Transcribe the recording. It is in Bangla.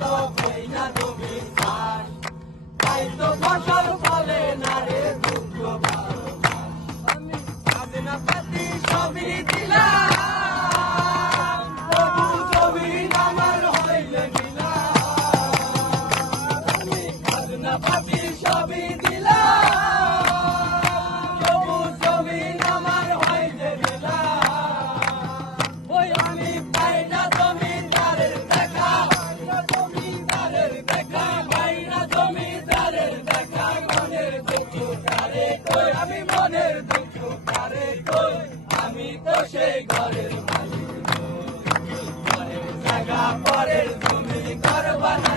তো হই না জমি চাষ, তাই তো ফসল ফলে না রে দুঃখ ভালো। আমি খাজনা পাতি সবই দিলাম, তবু জমিন আমার হইলে বিলাম। আমি খাজনা পাতি সবই দিলাম, তবু জমিন আমার হইলে বিলাম। ওই আমি পাই না জমিদারের দেখা, জমিদারের দেখা, পাই না জমিদারের দেখা। মনের দুঃখ কারে কই, আমি মনের দুঃখ কারে কই, আমি তো সেই ঘরের মালিক। ঘরের জায়গা পরের জমি ঘর বানাই